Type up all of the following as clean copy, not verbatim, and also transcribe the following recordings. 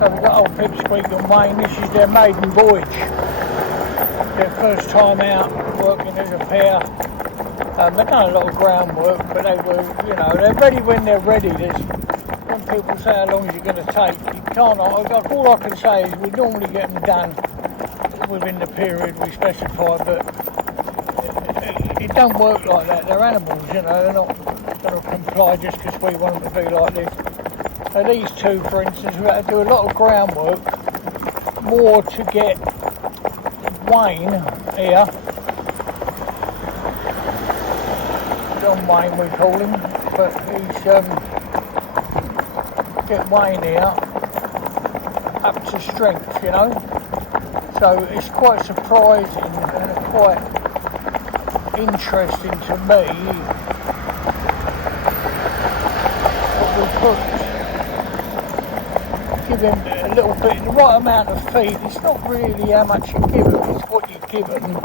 So we've got old Pipsqueak and Waine. This is their maiden voyage. Their first time out working as a pair. They've done a lot of groundwork, but they were, you know, they're ready when they're ready. When people say how long is it going to take, you can't. All I can say is we normally get them done within the period we specify, but it don't work like that. They're animals, you know, they're not going to comply just because we want them to be like this. So these two, for instance, we've had to do a lot of groundwork, more to get Waine here, John Waine we call him, but he's get Waine here up to strength, you know. So it's quite surprising and quite interesting to me what we put. Give him a little bit, the right amount of feed. It's not really how much you give him, it's what you give him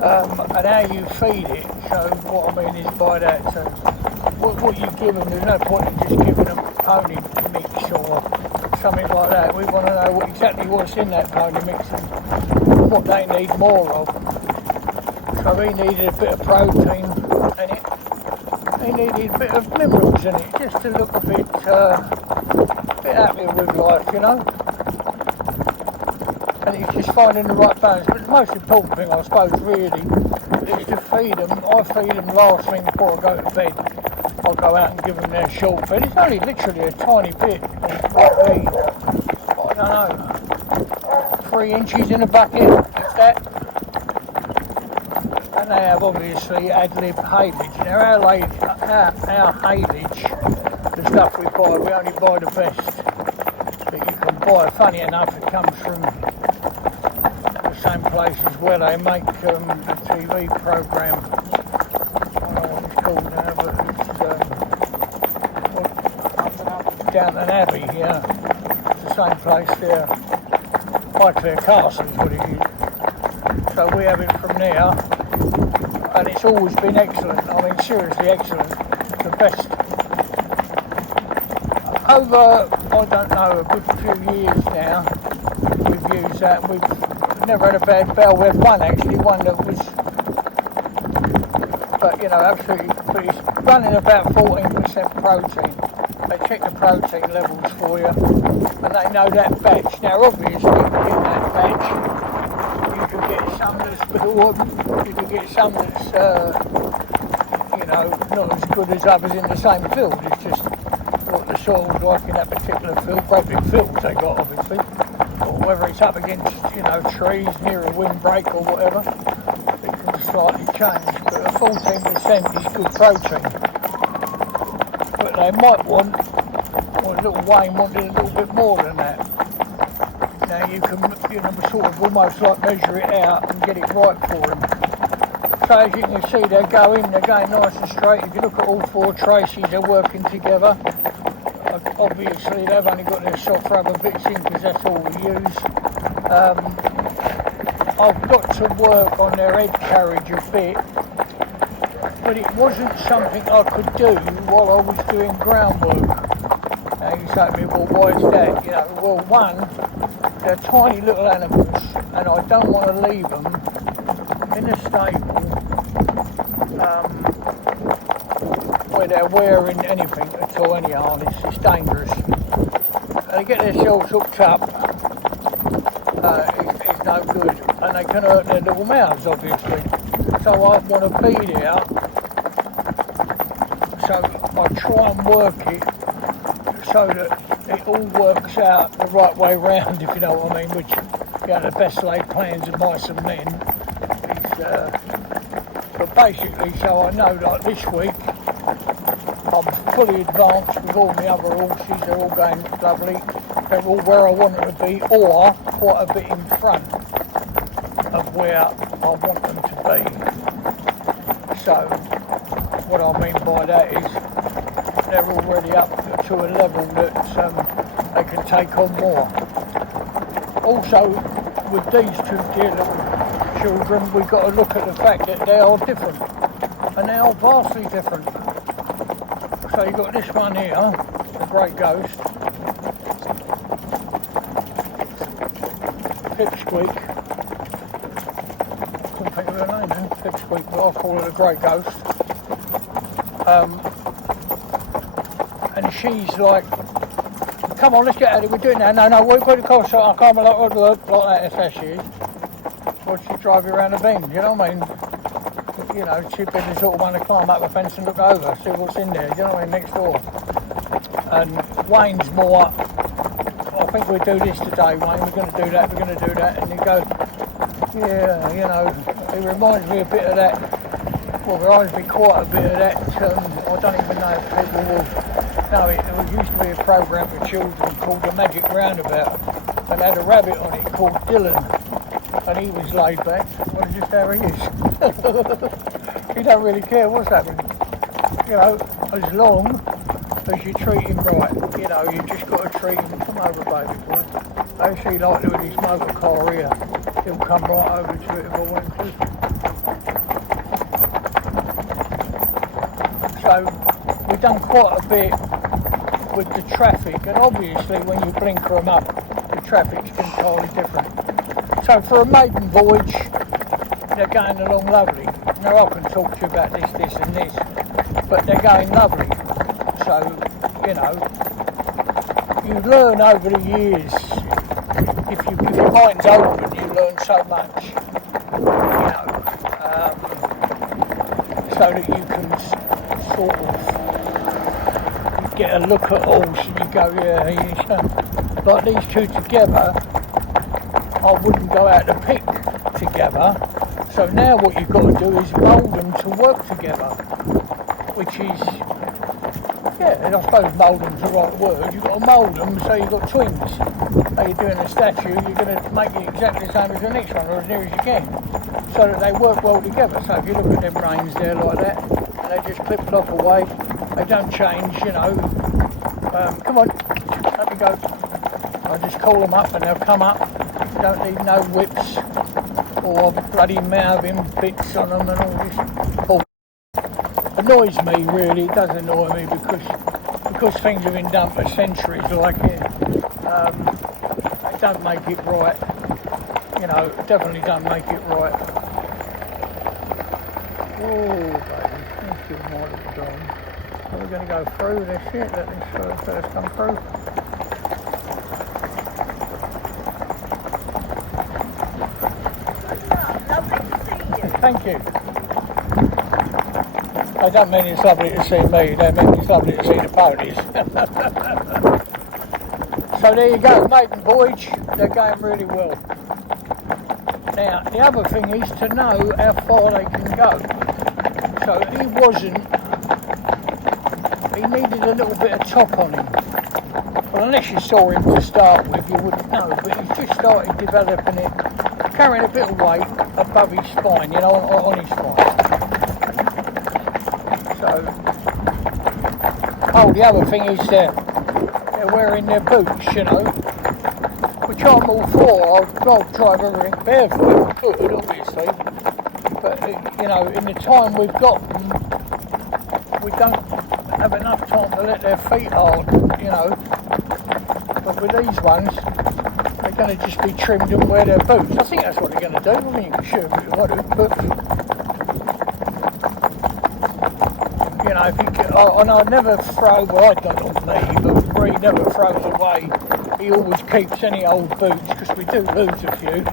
and how you feed it. So what I mean is by that, so what you give them, there's no point in just giving them pony mix or something like that. We want to know exactly what's in that pony mix and what they need more of. So he needed a bit of protein in it. He needed a bit of minerals in it, just to look a bit happier with life, you know. And it's just finding the right balance. But the most important thing, I suppose, really, is to feed them. I feed them last thing before I go to bed. I'll go out and give them their short feed. It's only literally a tiny bit, maybe, I don't know, 3 inches in a bucket, if that. And they have obviously ad-lib haylage. Now our haylage, the stuff we buy, we only buy the best that you can buy. Funny enough, it comes from the same places where they make the TV programme. I don't know what it's called now, but it's Downton Abbey, yeah. It's the same place there. Highclere Castle is what it is. So we have it from there, and it's always been excellent. I mean, seriously excellent. The best. Over, I don't know, a good few years now, we've used that. We've never had a bad bell. We had one that was, but you know, absolutely, but it's running about 14% protein. They check the protein levels for you, and they know that batch. Now, obviously, in that batch, you can get some that's you can get some that's, you know, not as good as others in the same field. It's just what the soil's like in that particular field. Great big fields they got, obviously. Or whether it's up against, you know, trees near a windbreak or whatever, it can slightly change. But a 14% is good protein. But they might want, or little Waine wanted a little bit more than that. Now you can, you know, sort of almost like measure it out and get it right for them. So as you can see, they're going nice and straight. If you look at all 4 traces, they're working together. Obviously, they've only got their soft rubber bits in because that's all we use. I've got to work on their head carriage a bit, but it wasn't something I could do while I was doing groundwork. Now you say to me, well, why is that? You know, well, one, they're tiny little animals, and I don't want to leave them in a stable where they're wearing anything at all, any harness. It's dangerous. They get themselves hooked up, it's no good, and they can hurt their little mouths, obviously. So I want to be there, so I try and work it so that it all works out the right way round, if you know what I mean, which, you know, the best laid plans of mice and men is, but basically, so I know, like this week, I'm fully advanced with all my other horses. They're all going lovely. They're all where I want them to be, or quite a bit in front of where I want them to be. So what I mean by that is they're already up to a level that they can take on more. Also, with these 2 dear little children, we've got to look at the fact that they are different, and they are vastly different. So you've got this one here, the Great Ghost, Pipsqueak. Couldn't think of her name then, Pipsqueak, but I'll call her the Grey Ghost. And she's like, come on, let's get out of here, we're doing that. No, we've got the car, so I can't like that, if that she is. Well, she'd drive you around the bend, you know what I mean? You know, she'd be the sort of one to climb up the fence and look over, see what's in there, you know what I mean, next door. And Wayne's more, I think we'll do this today, Waine, we're going to do that, and you go, yeah, you know, it reminds me a bit of that, well, there reminds me quite a bit of that, I don't even know if people will know it, there used to be a programme for children called The Magic Roundabout, and had a rabbit on it called Dylan, and he was laid back, well, it's just how he is. He don't really care what's happening, you know, as long as you treat him right, you know, you just got to treat him, come over baby boy, actually like with his motor car here, he'll come right over to it if I want to. So we've done quite a bit with the traffic, and obviously when you blinker them up, the traffic's entirely different. So for a maiden voyage, they're going along lovely. Now I can talk to you about this and this, but they're going lovely. So, you know, you learn over the years, if your mind's open, you learn so much, you know, so that you can sort of get a look at all, so you go, yeah, like these two together, I wouldn't go out to pick together. So now what you've got to do is mould them to work together, which is, yeah, and I suppose mould them's the right word. You've got to mould them so you've got twins. How you're doing a statue, you're going to make it exactly the same as the next one, or as near as you can, so that they work well together. So if you look at them reins there like that, and they just clip-clop away, they don't change, you know. Come on, let me go. I just call them up and they'll come up. You don't need no whips or bloody mouthing bits on them and all this. Oh, annoys me really, it does annoy me because things have been done for centuries like it. It don't make it right. You know, it definitely don't make it right. Oh baby, thank you my little darling. Are we going to go through this shit? Let this first come through. Thank you. I don't mean it's lovely to see me, they mean it's lovely to see the ponies. So there you go, maiden voyage, they're going really well. Now, the other thing is to know how far they can go. So he needed a little bit of top on him. Well, unless you saw him to start with, you wouldn't know, but he's just started developing it, carrying a bit of weight above his spine, you know, on his spine. So, oh, the other thing is they're wearing their boots, you know, which I'm all for. I'll drive everything barefoot, good, obviously, but, you know, in the time we've got them, we don't have enough time to let their feet hard, you know, but with these ones, they're going to just be trimmed and wear their boots. I think that's what they're going to do. I mean, sure, if you want to, but you know, if you get, and I never throw, well, I don't on me, but Bree never throws away. He always keeps any old boots because we do lose a few,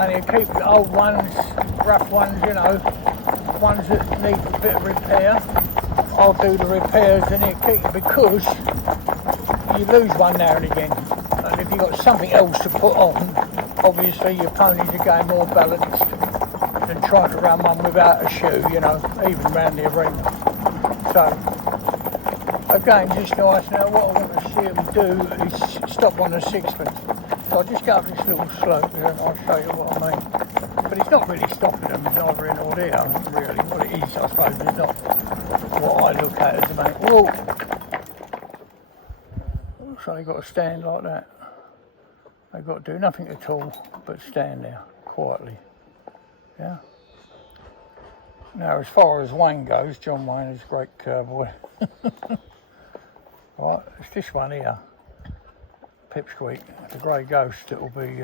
and he'll keep the old ones, rough ones, you know, ones that need a bit of repair. I'll do the repairs and he'll keep, because you lose one now and again. And if you've got something else to put on, obviously your ponies are going more balanced than trying to run one without a shoe, you know, even round the arena. So, again, just nice. Now what I want to see them do is stop on the sixpence. So I'll just go up this little slope here and I'll show you what I mean. But it's not really stopping them, it's either in or there, really. What it is, I suppose, is not what I look at as the main. Whoa! So they've got to stand like that. They've got to do nothing at all but stand there quietly. Yeah. Now, as far as Waine goes, John Waine is a great cowboy. Right, it's this one here. Pipsqueak, the grey ghost, it'll be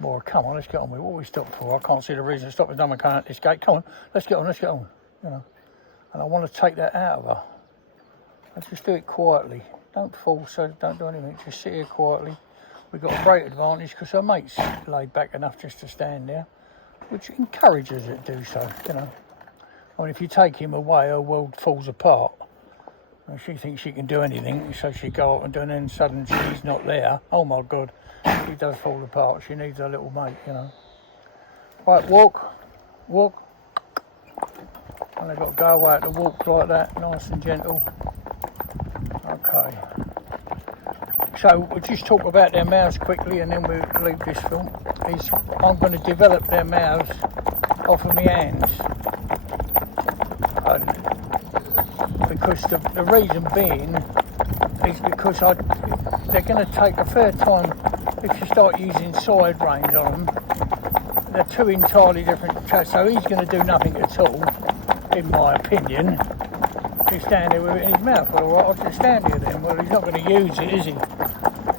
more. Come on, let's get on with what we stopped for. I can't see the reason to stop. There's no one coming out this gate. Come on, let's get on, you know. And I want to take that out of her. Let's just do it quietly. Don't force her, don't do anything, just sit here quietly. We've got a great advantage because her mate's laid back enough just to stand there, which encourages her to do so, you know. I mean, if you take him away, her world falls apart. And she thinks she can do anything, so she go out and do it, and then suddenly she's not there. Oh my God, she does fall apart. She needs her little mate, you know. Right, walk. And they've got to go away at the walk like that, nice and gentle. Okay. So we'll just talk about their mouths quickly and then we'll leave this film. I'm going to develop their mouths off of my hands. Because the reason being is because they're going to take a fair time if you start using side reins on them. They're two entirely different tracks, so he's going to do nothing at all, in my opinion. Just stand there with it in his mouth. Well, I'll just stand here then. Well, he's not going to use it, is he?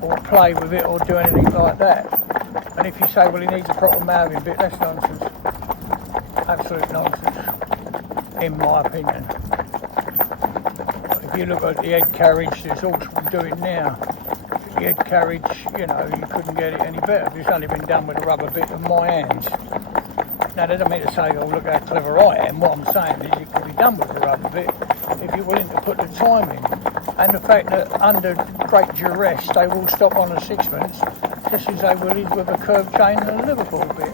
Or play with it or do anything like that. And if you say, well, he needs a proper mouthing bit, that's nonsense. Absolute nonsense, in my opinion. If you look at the head carriage, there's all I'm doing now. The head carriage, you know, you couldn't get it any better. It's only been done with a rubber bit in my hands. Now, that doesn't mean to say, oh, look how clever I am. What I'm saying is it could be done with a rubber bit if you're willing to put the time in. And the fact that under great duress, they will stop on a sixpence, just as they will with a curved chain and a Liverpool bit.